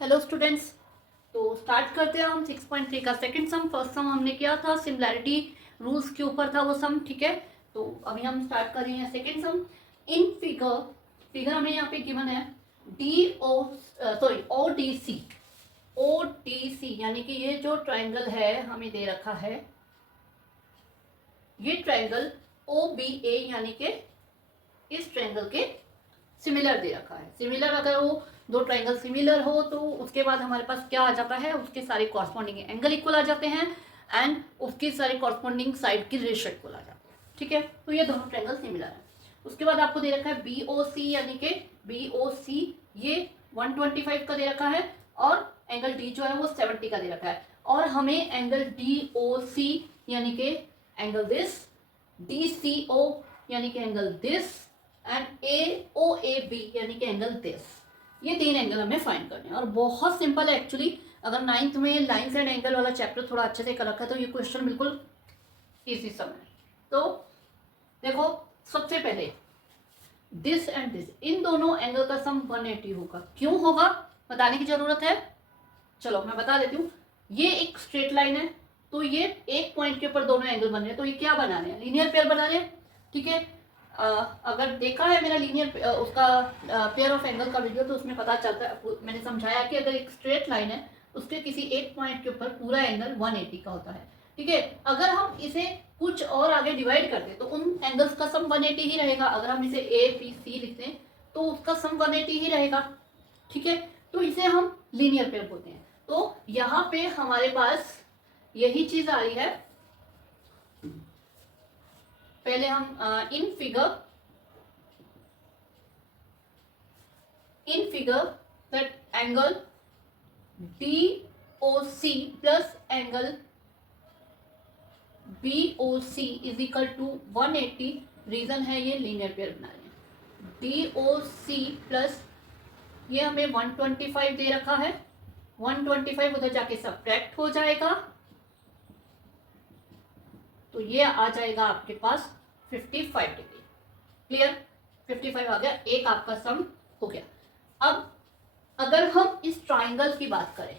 Hello students. तो start करते हैं हम 6.3 का सेकंड सम। फर्स्ट सम हमने किया था सिमिलैरिटी रूल्स के ऊपर था वो सम, ठीक है। तो अभी हम स्टार्ट कर रहे हैं सेकंड सम। इन फिगर हमें यहाँ पे गिवन है ओ डी सी यानी कि ये जो ट्राइंगल है हमें दे रखा है, ये ट्राइंगल ओ बी ए यानी कि इस ट्राइंगल के सिमिलर दे रखा है। सिमिलर अगर वो दो ट्राइंगल सिमिलर हो तो उसके बाद हमारे पास क्या आ जाता है, उसके सारे कॉरस्पॉन्डिंग एंगल इक्वल आ जाते हैं एंड उसकी सारे कॉरस्पॉन्डिंग साइड की रेशियो इक्वल आ जाती है, ठीक है। तो ये दोनों ट्राइंगल सिमिलर है। उसके बाद आपको दे रखा है बी ओ सी यानी कि बी ओ सी ये 125 का दे रखा है और एंगल डी जो है वो 70 का दे रखा है। और हमें एंगल डी ओ सी यानी कि angle this, D C O यानी कि angle this and A O A B यानी कि एंगल दिस, ये तीन एंगल हमें फाइंड करने हैं। और बहुत सिंपल है एक्चुअली। अगर 9th में लाइन्स एंड एंगल वाला चैप्टर थोड़ा अच्छे से कर रखा है तो ये क्वेश्चन बिल्कुल इजी सम है। तो देखो, सबसे पहले दिस एंड दिस, इन दोनों एंगल का सम 180 होगा। क्यों होगा बताने की जरूरत है? चलो मैं बता देती हूँ। ये एक स्ट्रेट लाइन है तो ये एक पॉइंट के ऊपर दोनों एंगल बन रहे हैं, तो ये क्या बना रहे हैं? लीनियर पेयर बना रहे हैं, ठीक है। अगर देखा है मेरा लीनियर उसका पेयर ऑफ एंगल का वीडियो तो उसमें पता चलता है, मैंने समझाया कि अगर एक स्ट्रेट लाइन है उसके किसी एक पॉइंट के ऊपर पूरा एंगल 180 का होता है, ठीक है। अगर हम इसे कुछ और आगे डिवाइड कर दें तो उन एंगल्स का सम 180 ही रहेगा। अगर हम इसे ए बी सी लिखते हैं तो उसका सम 180 ही रहेगा, ठीक है। तो इसे हम लीनियर पेयर बोलते हैं। तो यहाँ पे हमारे पास यही चीज आ रही है। पहले हम in figure that angle DOC plus angle BOC is equal to 180। Reason है ये लीनियर पेयर बना रहे हैं। DOC प्लस ये हमें 125 दे रखा है, 125 उधर जाके सब्ट्रैक्ट हो जाएगा तो ये आ जाएगा आपके पास 55 डिग्री। क्लियर? 55 आ गया, एक आपका सम हो गया। अब अगर हम इस ट्राइंगल की बात करें,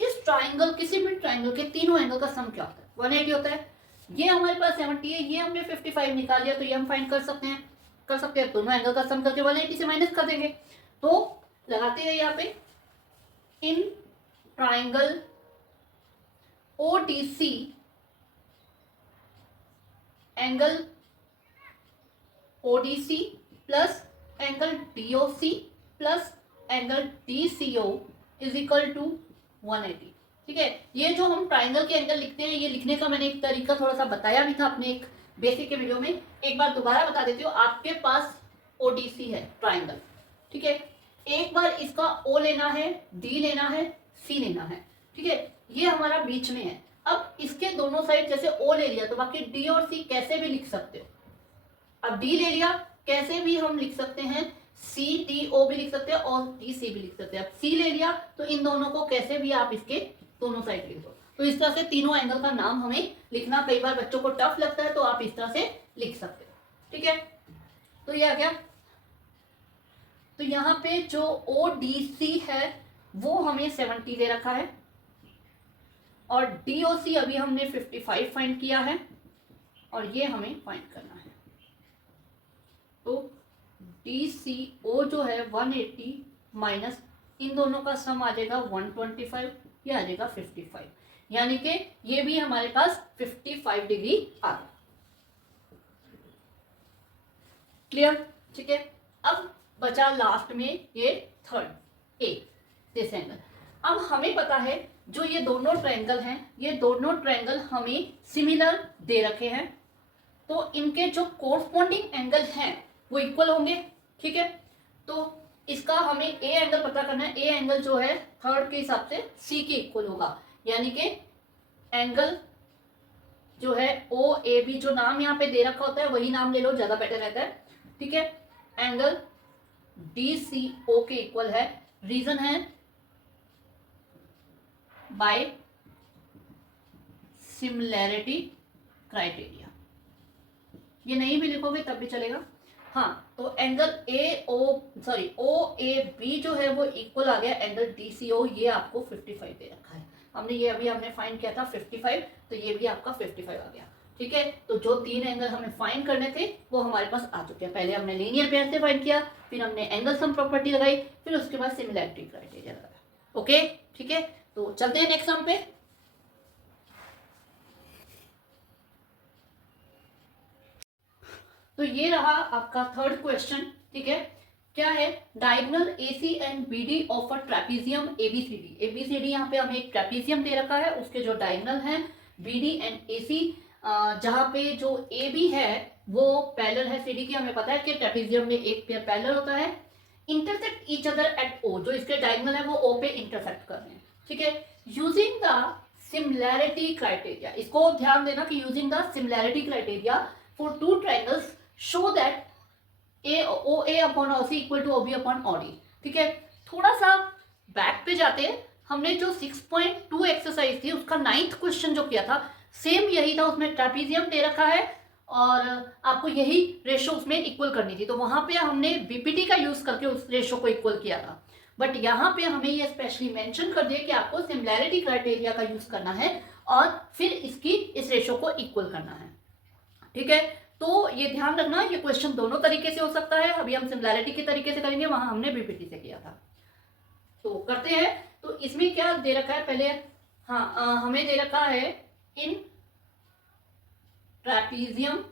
इस ट्राइंगल, किसी भी ट्राइंगल के तीनों एंगल का सम क्या होता है? 180 होता है। ये हमारे पास 70 है, ये हमने 55 निकाल लिया तो ये हम फाइंड कर सकते हैं। दोनों एंगल का सम करके 180 से माइनस कर देंगे। तो लगाते हैं यहाँ पे in triangle ODC angle ODC plus angle DOC plus angle DCO is equal to 180, ठीक है। ये जो हम ट्राइंगल के एंगल लिखते हैं, ये लिखने का मैंने एक तरीका थोड़ा सा बताया भी था अपने एक बेसिक के वीडियो में। एक बार दोबारा बता देती हूँ। आपके पास ODC है ट्राइंगल, ठीक है। एक बार इसका O लेना है, D लेना है, C लेना है, ठीक है। ये हमारा बीच में है। अब इसके दोनों साइड जैसे O ले लिया तो बाकी D और C कैसे भी लिख सकते हो। अब D ले लिया, कैसे भी हम लिख सकते हैं, CDO भी लिख सकते हैं और DC भी लिख सकते हैं। अब C ले लिया तो इन दोनों को कैसे भी आप इसके दोनों साइड लिख दो। तो इस तरह से तीनों एंगल का नाम हमें लिखना कई बार बच्चों को टफ लगता है, तो आप इस तरह से लिख सकते हो, ठीक है। तो ये आ गया। तो यहाँ पे जो ODC है वो हमें 70 दे रखा है और DOC अभी हमने 55 फाइंड किया है और ये हमें फाइंड करना है। तो DCO जो है 180 माइनस इन दोनों का सम आ जाएगा 125, ये आ जाएगा 55, यानी कि ये भी हमारे पास 55 डिग्री आ गया। क्लियर? ठीक है। अब बचा लास्ट में ये थर्ड ए, दिस एंगल। अब हमें पता है जो ये दोनों ट्रायंगल हैं, ये दोनों ट्रायंगल हमें सिमिलर दे रखे हैं, तो इनके जो कोरस्पॉन्डिंग एंगल हैं वो इक्वल होंगे, ठीक है। तो इसका हमें ए एंगल पता करना है। ए एंगल जो है थर्ड के हिसाब से सी के इक्वल होगा, यानी कि एंगल जो है ओ ए बी, जो नाम यहाँ पे दे रखा होता है वही नाम ले लो, ज्यादा बेटर रहता है, ठीक है। एंगल DCO के इक्वल है। रीजन है बाय सिमिलैरिटी क्राइटेरिया। ये नहीं भी लिखोगे तब भी चलेगा। हाँ, तो एंगल ओ ए बी जो है वो इक्वल आ गया एंगल डी सी ओ, ये आपको 55 दे रखा है। हमने ये अभी हमने फाइंड किया था 55, तो ये भी आपका 55 आ गया। ठीक है, तो जो 3 एंगल हमें फाइंड करने थे वो हमारे पास आ चुके हैं। पहले हमने लीनियर पेयर से फाइंड किया, फिर हमने एंगल सम प्रॉपर्टी लगाई, फिर उसके बाद सिमिलैरिटी क्राइटेरिया लगाया। ओके, ठीक है, तो चलते हैं नेक्स्ट सम पे। तो ये रहा आपका थर्ड क्वेश्चन। ठीक है, क्या है, diagonal AC and BD of a trapezium ABCD। ABCD यहाँ पे हमें एक ट्रेपीजियम दे रखा है, उसके जो डायगोनल हैं BD एंड AC, जहाँ पे जो AB है वो पैरेलल है CD की। हमें पता है कि ट्रेपीजियम में एक पेयर पैरेलल होता है। Intersect each other at O, जो इसके डायगोनल है वो O पे इंटरसेक्ट कर रहे हैं। ठीक है, यूजिंग द सिमिलैरिटी क्राइटेरिया, इसको ध्यान देना कि using the similarity criteria for two triangles show that OA upon OC equal to OB upon OD। ठीक है, थोड़ा सा बैक पे जाते हैं। हमने जो 6.2 एक्सरसाइज थी उसका 9th क्वेश्चन जो किया था सेम यही था, उसमें ट्रेपीजियम दे रखा है और आपको यही रेशो उसमें इक्वल करनी थी। तो वहां पे हमने बीपीटी का यूज करके उस रेशो को इक्वल किया था, बट यहाँ पे हमें ये स्पेशली मेंशन कर दिया कि आपको सिमिलैरिटी क्राइटेरिया का यूज करना है और फिर इसकी इस रेशो को इक्वल करना है। ठीक है, तो ये ध्यान रखना, ये क्वेश्चन दोनों तरीके से हो सकता है। अभी हम सिमिलैरिटी के तरीके से करेंगे, वहां हमने बीपीटी से किया था। तो करते हैं। तो इसमें क्या दे रखा है पहले, हाँ, हमें दे रखा है इन ट्रेपीजियम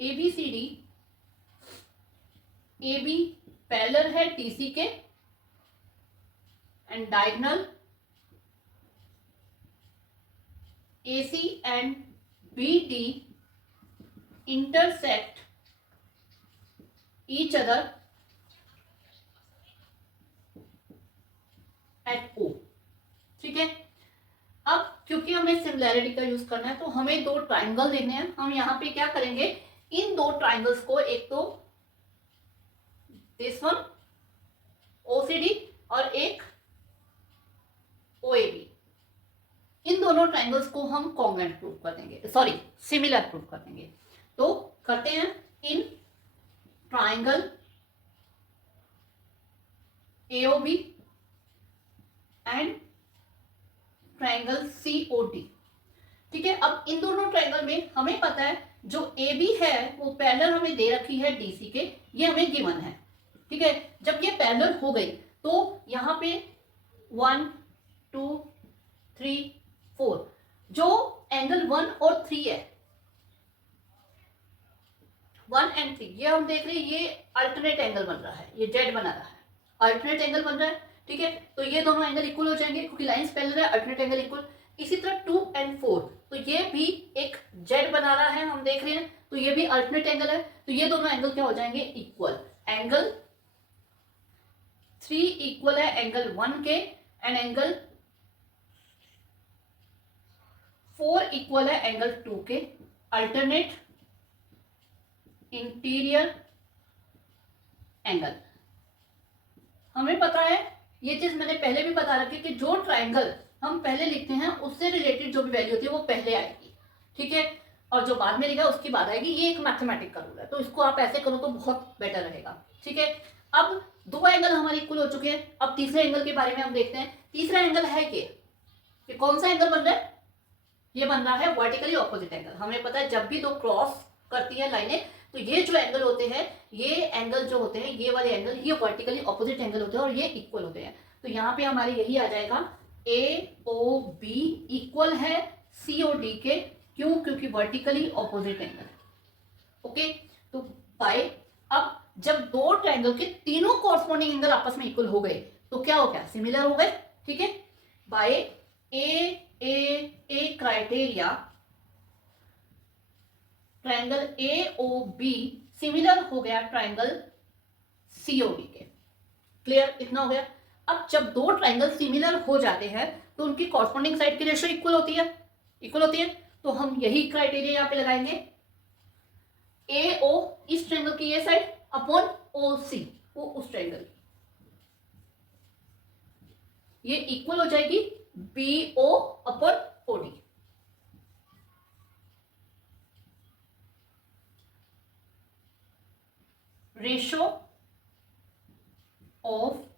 ABCD, AB पैरेलल है TC के and diagonal AC and BD intersect each other at O। ठीक है, अब क्योंकि हमें सिमिलैरिटी का यूज करना है तो हमें दो ट्राइंगल देने हैं। हम यहाँ पे क्या करेंगे, इन दो ट्राइंगल्स को, एक तो दिस वन OCD और एक OAB, इन दोनों ट्राइंगल्स को हम कॉन्ग्रुएंट प्रूव कर देंगे, सॉरी सिमिलर प्रूव कर देंगे। तो करते हैं, in triangle AOB and triangle COD। ठीक है, अब इन दोनों ट्राइंगल में हमें पता है जो AB है वो पैरेलल हमें दे रखी है DC के, ये हमें गिवन है। ठीक है, जब ये पैरेलल हो गई तो यहाँ पे 1 2 3 4 जो एंगल 1 और 3 है, 1 एंड 3, ये हम देख रहे हैं ये अल्टरनेट एंगल बन रहा है, ये जेड बना रहा है, अल्टरनेट एंगल बन रहा है। ठीक है, तो ये दोनों एंगल इक्वल हो जाएंगे क्योंकि लाइंस पैरेलल है, अल्टरनेट एंगल इक्वल। इसी तरह 2 एंड 4, तो ये भी एक जेड बना रहा है, हम देख रहे हैं, तो ये भी अल्टरनेट एंगल है। तो ये दोनों एंगल क्या हो जाएंगे, इक्वल। एंगल 3 इक्वल है एंगल 1 के एंड एंगल 4 इक्वल है एंगल 2 के। अल्टरनेट इंटीरियर एंगल, हमें पता है ये चीज मैंने पहले भी बता रखी कि जो ट्राइंगल हम पहले लिखते हैं उससे रिलेटेड जो भी वैल्यू होती है वो पहले आएगी। ठीक है, और जो बाद में लिखा है उसकी बाद आएगी। ये एक मैथमेटिक का रूल है, तो इसको आप ऐसे करो तो बहुत बेटर रहेगा। ठीक है, अब दो एंगल हमारे इक्वल हो चुके हैं। अब तीसरे एंगल के बारे में हम देखते हैं। तीसरा एंगल है कि कौन सा एंगल बन रहा है, ये बन रहा है वर्टिकली ऑपोजिट एंगल। हमें पता है जब भी दो क्रॉस करती है लाइनें तो ये जो एंगल होते हैं, ये एंगल जो होते हैं, ये वाले एंगल, ये वर्टिकली ऑपोजिट एंगल होते हैं और ये इक्वल होते हैं। तो यहाँ पे हमारे यही आ जाएगा AOB इक्वल है COD के। क्यों, क्योंकि वर्टिकली ऑपोजिट एंगल। ओके, तो बाय, अब जब दो ट्रायंगल के तीनों कॉरस्पॉन्डिंग एंगल आपस में इक्वल हो गए तो क्या हो गया, सिमिलर हो गए। ठीक है, बाय ए क्राइटेरिया ट्रायंगल AOB सिमिलर हो गया ट्रायंगल COD के। क्लियर, इतना हो गया। अब जब दो ट्रायंगल सिमिलर हो जाते हैं तो उनकी कॉरस्पॉन्डिंग साइड की रेशियो इक्वल होती है, इक्वल होती है। तो हम यही क्राइटेरिया यहाँ पे लगाएंगे, AO इस ट्रायंगल की ये साइड अपॉन OC वो उस ट्रायंगल की, ये इक्वल हो जाएगी BO upon OD। Ratio of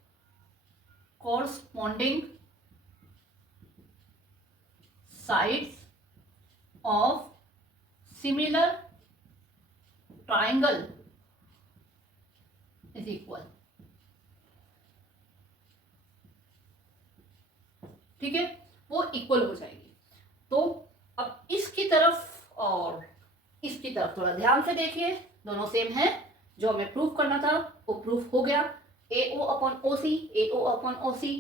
corresponding sides of similar triangle is equal। ठीक है, वो इक्वल हो जाएगी। तो अब इसकी तरफ और इसकी तरफ थोड़ा ध्यान से देखिए, दोनों सेम है। जो हमें प्रूफ करना था वो प्रूफ हो गया। AO upon OC, AO upon OC,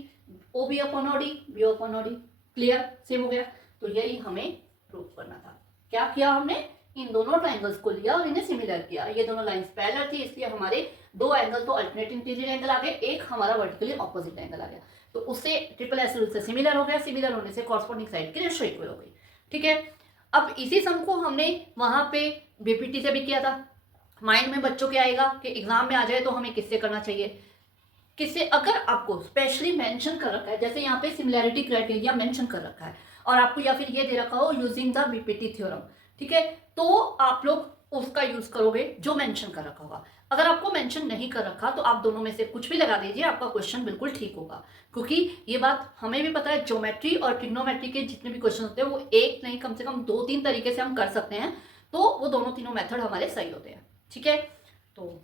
OB upon OD, BO upon OD, clear, same हो गया। तो यही हमें प्रूफ करना था। क्या किया हमने, इन दोनों ट्राइंगल्स को लिया और इन्हें सिमिलर किया। ये दोनों लाइंस पैरेलल थी, इसलिए हमारे दो एंगल तो अल्टरनेट इंटीरियर एंगल आ गए, एक हमारा वर्टिकली ऑपोजिट एंगल आ गया। तो उससे ट्रिपल एस रूल से सिमिलर हो गया, सिमिलर होने से कॉरस्पॉन्डिंग साइड की रेशो इक्वल हो गई। ठीक है, अब इसी सम को हमने वहां पे बीपीटी से भी किया था। माइंड में बच्चों के आएगा कि एग्जाम में आ जाए तो हमें किससे करना चाहिए, किससे, अगर आपको स्पेशली मेंशन कर रखा है, जैसे यहाँ पे सिमिलैरिटी क्राइटेरिया मेंशन कर रखा है और आपको या फिर ये दे रखा हो यूजिंग द बीपीटी थ्योरम, ठीक है, तो आप लोग उसका यूज करोगे जो मेंशन कर रखा होगा। अगर आपको मेंशन नहीं कर रखा तो आप दोनों में से कुछ भी लगा दीजिए, आपका क्वेश्चन बिल्कुल ठीक होगा। क्योंकि ये बात हमें भी पता है, ज्योमेट्री और ट्रिग्नोमेट्री के जितने भी क्वेश्चन होते हैं वो एक नहीं कम से कम 2-3 तरीके से हम कर सकते हैं, तो वो दोनों तीनों मेथड हमारे सही होते हैं। ठीक है, तो